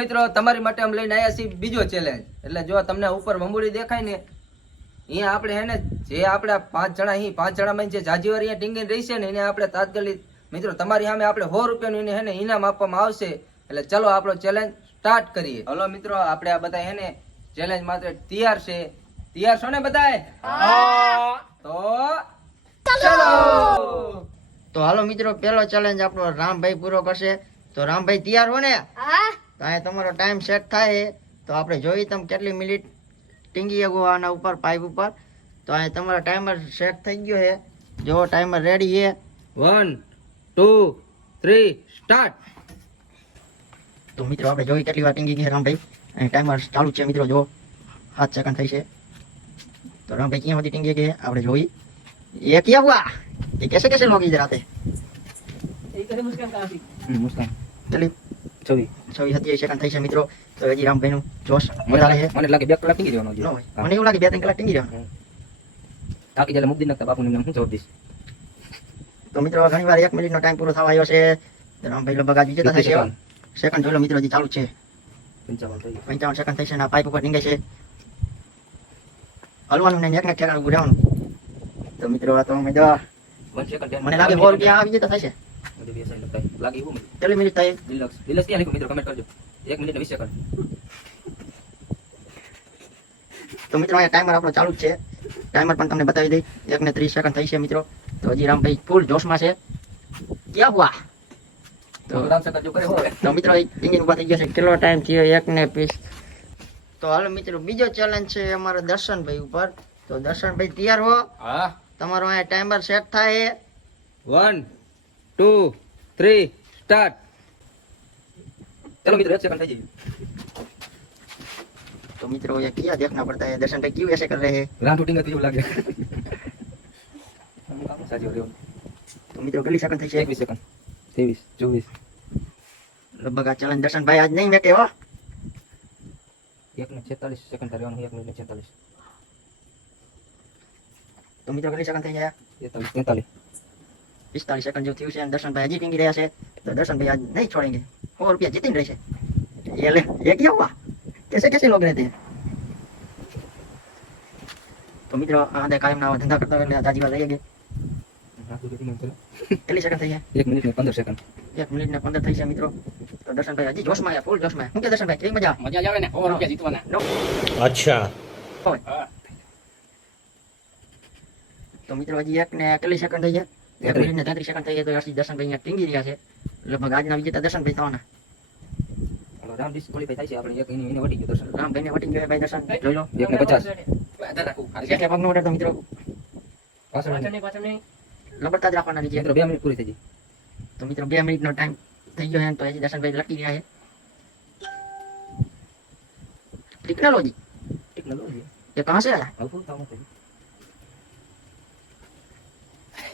મિત્રો તમારી માટે અમે લઈને આવ્યા છીએ બીજો ચેલેન્જ. એટલે જો તમને ઉપર મંબુડી દેખાય ને, અહીંયા આપણે હે ને જે આપણા 5 જણા અહીં 5 જણામાં જે જાજીવાર અહીંયા ટીંગીને રહેશે ને એને આપણે તાત્કાલિક મિત્રો તમારી સામે આપણે 100 રૂપિયાનું એને હે ને ઇનામ આપવામાં આવશે. એટલે ચલો આપણો ચેલેન્જ સ્ટાર્ટ કરીએ. હલો મિત્રો, આપણે આ બધા હે ને ચેલેન્જ માટે તૈયાર છે. તૈયાર છો ને બધાય? હા. તો ચલો. તો હાલો મિત્રો, પેલો ચેલેન્જ આપણો રામભાઈ પૂરો કરશે. તો રામભાઈ તૈયાર હો ને? હા. તો અહીંયા તમારો ટાઈમ સેટ થાય તો આપણે જોઈએ તમે કેટલી મિનિટ ટીંગી શકો આના ઉપર પાઇપ ઉપર. તો અહીંયા તમારો ટાઈમર સેટ થઈ ગયો છે. જો ટાઈમર રેડી છે. 1 2 3 સ્ટાર્ટ. તો મિત્રો આપણે જોઈએ કેટલી વાર ટીંગી ગઈ છે રામભાઈ. અને ટાઈમર ચાલુ છે મિત્રો. જો 7 સેકન્ડ થઈ છે. તો રામભાઈ ક્યાં સુધી ટીંગી ગઈ આપણે જોઈ. ये क्या हुआ? ये कैसे लोग इधर आते? મુસ્કાન चलिए 27 સેકન્ડ થઈ છે મિત્રો. તો હજી રામભાઈ નું જોશ વધારે છે. મને લાગે 2 કલાક ટીંગી દેવાનો છે. મને એવું લાગે 2-3 કલાક ટીંગી રહ્યો. તાકી જલે મુક્તિ નખતા બાપુને હું જવાબ દઈશ. તો મિત્રો ઘણી વાર 1 મિનિટનો ટાઈમ પૂરો થવા આવ્યો છે. તો રામભાઈ લગભગ આ વિજેતા થશે. સેકન્ડ જોઈ લો મિત્રો, હજી ચાલુ છે. 55 સેકન્ડ થઈ છે અને આ પાઇપ ઉપર ટીંગે છે. હલવાનું નહીં, એકને ઠેકાણે ઉભું રહેવાનું. તો મિત્રો આ તો મને લાગે 100 રૂપિયા આ વિજેતા થશે. લાગે એવું કેટલી મિનિટ થઈ? ડિલક્સ ક્યાં લખ્યું મિત્રો? કમેન્ટ કરજો. 1 મિનિટ ને 20 સેકન્ડ. તો મિત્રો અહીંયા ટાઈમર આપણો ચાલુ જ છે. ટાઈમર પણ તમને બતાવી દઈ. 1 ને 30 સેકન્ડ થઈ છે મિત્રો. તો હજી રામભાઈ ફૂલ જોશમાં છે. ક્યાં હુઆ? તો મિત્રો ઇન્જિન ઉભા થઈ ગયા છે. કેટલો ટાઈમ થયો? 1 ને 20. તો હાલો મિત્રો, બીજો ચેલેન્જ છે અમારો દર્શનભાઈ ઉપર. તો દર્શનભાઈ તૈયાર હો? હા. તમારો અહીંયા ટાઈમર સેટ થાય. 1 2 3 સ્ટાર્ટ. चलो मित्र 1 सेकंड થઈ ગઈ. तो मित्रों ये क्या देखना पड़ता है, दर्शन भाई क्यों ऐसे कर रहे हैं? રામ શૂટિંગ હતી એવું લાગે. સાચી વાત. तो मित्रों કેટલી સેકન્ડ થઈ છે? 21 સેકન્ડ 23 24. લગભગ આ ચેલેન્જ દર્શન ભાઈ આજ નહીં મેકે હો. 1 ને 46 સેકન્ડ રહેવાનું. 1 મિનિટ ને 46. તો મિત્રો કેટલી સેકન્ડ થઈ ગયા? 43 45 સેકન્ડ જેવું થયું છે અને દર્શન ભાઈ હજી ટીંગી રહ્યા છે. તો દર્શન ભાઈ આજ નહીં છોડેંગે. 100 રૂપિયા જીતીને રહેશે. ये ले, ये क्या हुआ? कैसे लोग रहते हैं? तो मित्रों आधे कायम ना धंधा करता है એટલે તાજી વાત રહી ગઈ. કેટલી સેકન્ડ થઈ છે? 1 મિનિટ ને 15 સેકન્ડ. 1 મિનિટ ને 15 થઈ છે મિત્રો. તો દર્શનભાઈ હજી જોશમાં આવ્યા, ફૂલ જોશમાં. શું કે દર્શનભાઈ, કેવી મજા? મજા આવે ને 100 રૂપિયા જીતવાના. अच्छा. તો મિત્રો હજી 1 ને કેટલી સેકન્ડ થઈ છે? 1 મિનિટ ને 33 સેકન્ડ થઈ છે. તો હજી દર્શનભાઈ અહીંયા ટીંગી રહ્યા છે. લગભગ આજના વિજેતા દર્શનભાઈ થવાના. રામ ડિસ્ક્વોલિફાઈ થાય છે. આપણે એક એને વટી ગયો દર્શન. રામભાઈને વટી ગયો ભાઈ દર્શન. જોઈ લો 1 ને 50. એટલે પગનો વટે તો મિત્રો પાછળ લબડતા જ રાખવાના નીચે. મિત્રો 2 મિનિટ પૂરી થઈ ગઈ. તો મિત્રો 2 મિનિટનો ટાઈમ થઈ ગયો છે. તો હજી દર્શનભાઈ લટકી રહ્યા છે. टेक्नोलॉजी ટેકનોલોજી ये कहाँ से आया? આવું તો નથી.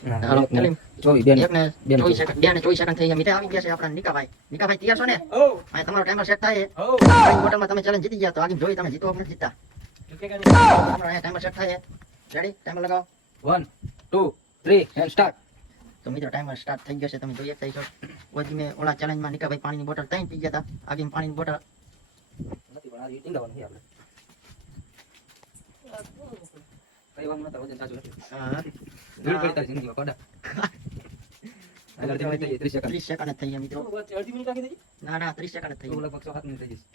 હાલો ચલી 24 એક ને 24 સેકન્ડ 2 ને 24 સેકન્ડ થઈ ગયા. મીઠા આવી ગયા છે આપણા નિકાભાઈ. નિકાભાઈ તૈયાર છો ને? આ તમારો ટાઈમર સેટ થાય છે. આ બોટલમાં તમે ચેલેન્જ જીતી ગયા. તો આગળ જોઈ તમે જીતો કે નથી જીતતા. તમારો અહીંયા ટાઈમર સેટ થાય છે. રેડી? ટાઈમર લગાવો. 1 2 3 એન્ડ સ્ટાર્ટ. તો મિત્રો ટાઈમર સ્ટાર્ટ થઈ ગયો છે. તમે જોઈ શકતા છો. ઓજી મેં ઓલા ચેલેન્જમાં નિકાભાઈ પાણીની બોટલ 3 પી ગયા હતા. આગળ પાણીની બોટલ નથી પણ આ ઈટિંગ લાવવાનું છે આપણે. કઈ વાત નતા વજન સાચું નથી. હા ધૂળ પડી તારી જિંદગીમાં કોડા. આગળ ધીમે થઈ 30 સેકન્ડ. 30 સેકન્ડ જ થઈ ગયા મિત્રો. અડધી મિનિટ લાગી થઈ. ના ના 30 સેકન્ડ જ થઈ તો ગયા. લગભગ 7 મિનિટ થઈ જશે.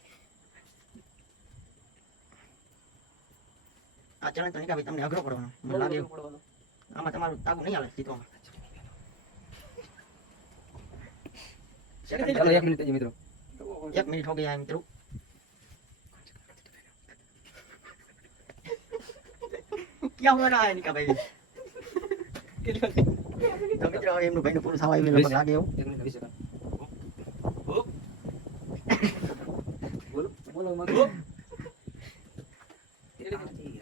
આ ચેલેન્જ તો નિકાભાઈ તમને અઘરો પડવાનો મને લાગે એવું. આમાં તમારું તાગું નહીં હાલે જીતવામાં. ચાલો 1 મિનિટ થઈ ગઈ મિત્રો. 1 મિનિટ हो गया है મિત્રો. क्या हो रहा है निका भाई? તો મિત્રો હવે એમનું ભાઈનું પૂરું થવા આવ્યું લગભગ લાગે એવું. 1 મિનિટ 20 સેકન્ડ. બોલો બોલો મત.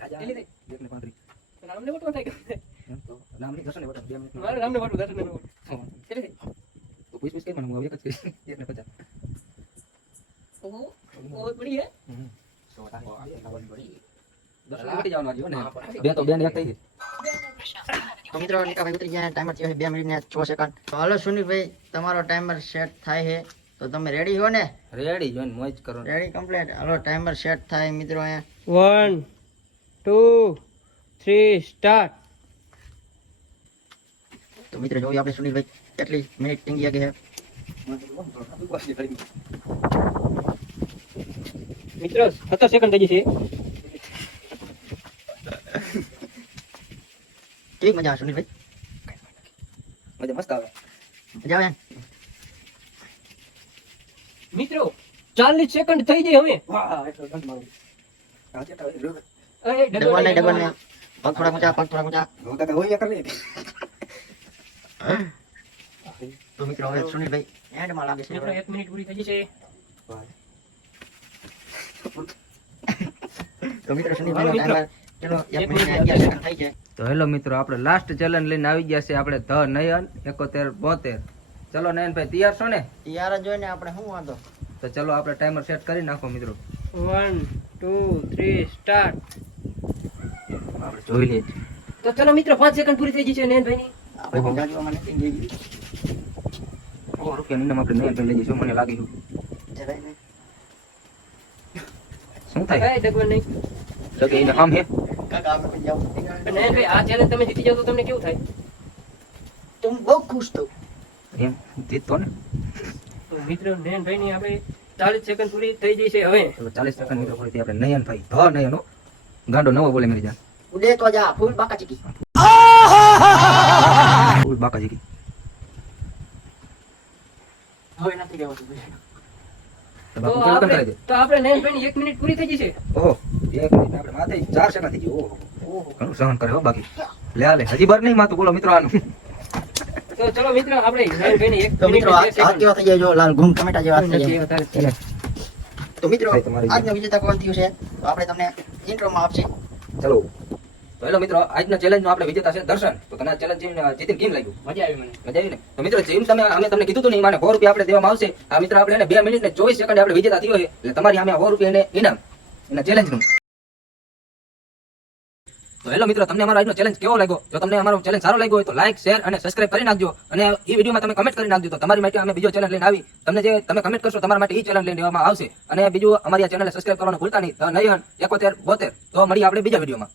રાજા 1 ને 35. નામને વટવા થાય કે નામની દર્શન વટવા 2 મિનિટ. મારે નામને વટવા દર્શન ને કેટલી તો પૂછ કે મને હું એક જ કહીશ 1 ને 50. बहुत बड़ी है દર્શન વટી જવાનું આજે ને બે તો 2 ને 1 થઈ ગઈ. તો મિત્રો નિકા ભાઈ ઉતરી ગયા. ટાઈમર થયો છે 2 મિનિટ ને 6 સેકન્ડ. તો હાલો સુનીભાઈ તમારો ટાઈમર સેટ થાય છે. તો તમે રેડી હો ને? રેડી જોઈને મોજ કરો. Ready complete. હાલો ટાઈમર સેટ થાય મિત્રો અહીંયા. 1 2 3 સ્ટાર્ટ. તો મિત્રો જોઈએ આપણે સુનિલભાઈ કેટલી મિનિટ ટીંગી આગે છે. મિત્રો 17 સેકન્ડ થઈ ગઈ છે. કેવી મજા આવે સુનિલભાઈ? મજા મસ્ત આવે. મજા આવે ને? મિત્રો 40 સેકન્ડ થઈ ગઈ હવે. ડબલ નહીં ડબલ નહીં. પગ થોડા ઊંચા પગ થોડા ઊંચા. તો મિત્રો હવે સુનિલભાઈ એન્ડમાં લાગે છે. મિત્રો 1 મિનિટ પૂરી થઈ ગઈ છે. તો મિત્રો સુનિલભાઈનો ટાઈમર ચલો 1 મિનિટ ને 11 સેકન્ડ થઈ છે. તો હેલો મિત્રો, આપણે લાસ્ટ ચેલેન્જ લઈને આવી ગયા છે આપણે ધ નયન 7172. ચલો નયનભાઈ તૈયાર છો ને? તૈયાર જ જોઈને આપણે શું વાંધો. તો ચલો આપણે ટાઈમર સેટ કરી નાખો મિત્રો. 1 2 3 સ્ટાર્ટ. આપણે જોઈ લઈએ. તો ચલો મિત્રો 5 સેકન્ડ પૂરી થઈ ગઈ છે નયનભાઈની. આપણે સમજાવવામાં નથી ગઈ. ₹100 ઇનામ આપણે નયનભાઈ લઈ જઈશું, મને લાગે છે. જરાય નહીં. શું થાય? કઈ ડગવા નહીં. તો કે એને આમ હે કાકા આપણે પણ જાઓ. નયનભાઈ આ ચેલેન્જ તમે જીતી જાવ તો તમને કેવું થાય? તો હું બહુ ખુશ થઉં. એમ જીતતો ને. તો મિત્રો નયનભાઈની આપણે 40 સેકન્ડ પૂરી થઈ ગઈ છે હવે. ચલો 40 સેકન્ડ મિત્રો પૂરી થઈ. આપણે નયનભાઈ ધ નયન હો. ગાંડો નવો બોલે મેરી જાન. ઉડે તો જા ફૂલ બાકા ચીકી. ફૂલ બાકાજી કી. હવે નથી કહેવાનું. તો બાપુ કે લગન કરાવી દે. તો આપણે નયનભાઈની 1 મિનિટ પૂરી થઈ ગઈ છે. ઓહો 1 મિનિટ આપણે માથે 4 સેકન્ડ થઈ ગયું. ઓહો ઘણું સહન કરે હો બાકી. લે લે હજી બર નહીં માતું બોલો મિત્રો આનું. તો ચલો મિત્રો આપણે નયનભાઈની 1 તો મિનિટ મિત્રો ને આ 2 સેકન્ડ. કેવા થઈ જાય જો લાલ ઘૂમ ટમેટા જેવા થઈ જાય. વધારે. તો મિત્રો ભાઈ, તમારી આજનો વિજેતા કોણ થયું છે તો આપણે તમને ઇન્ટ્રોમાં આપશે. ચલો તો હેલો મિત્રો, આજના ચેલેન્જ નો આપણે વિજેતા છે દર્શન. તો તને ચેલેન્જ જીતીને કેમ લાગ્યું? મજા આવી મને. મજા આવી ને? તો મિત્રો જેમ અમે તમને કીધું હતું ને, મને ₹100 આપણે દેવામાં આવશે. આ મિત્રો આપણે એને 2 મિનિટ ને 24 સેકન્ડ આપણે વિજેતા થયો છે. એટલે તમારી સામે ₹100 એને ઇનામ એના ચેલેન્જ નું. તો હેલો મિત્રો, તમને અમારો આજનો ચેલેન્જ કેવો લાગ્યો? જો તમને અમારો ચેલેન્જ સારો લાગ્યો હોય તો લાઈક શેર અને સબસ્ક્રાઇબ કરી નાખજો. અને એ વિડીયોમાં તમે કમેન્ટ કરી નાખજો. તો તમારી માટે અમે બીજો ચેલેન્જ લઈને આવી. તમને જે તમે કમેન્ટ કરશો તમારા માટે એ ચેલેન્જ લઈને દેવામાં આવશે. અને બીજું અમારી આ ચેનલને સબસ્ક્રાઇબ કરવાનું ભૂલતા નહીં. નયન 7172. તો મળીએ આપણે બીજા વિડીયોમાં.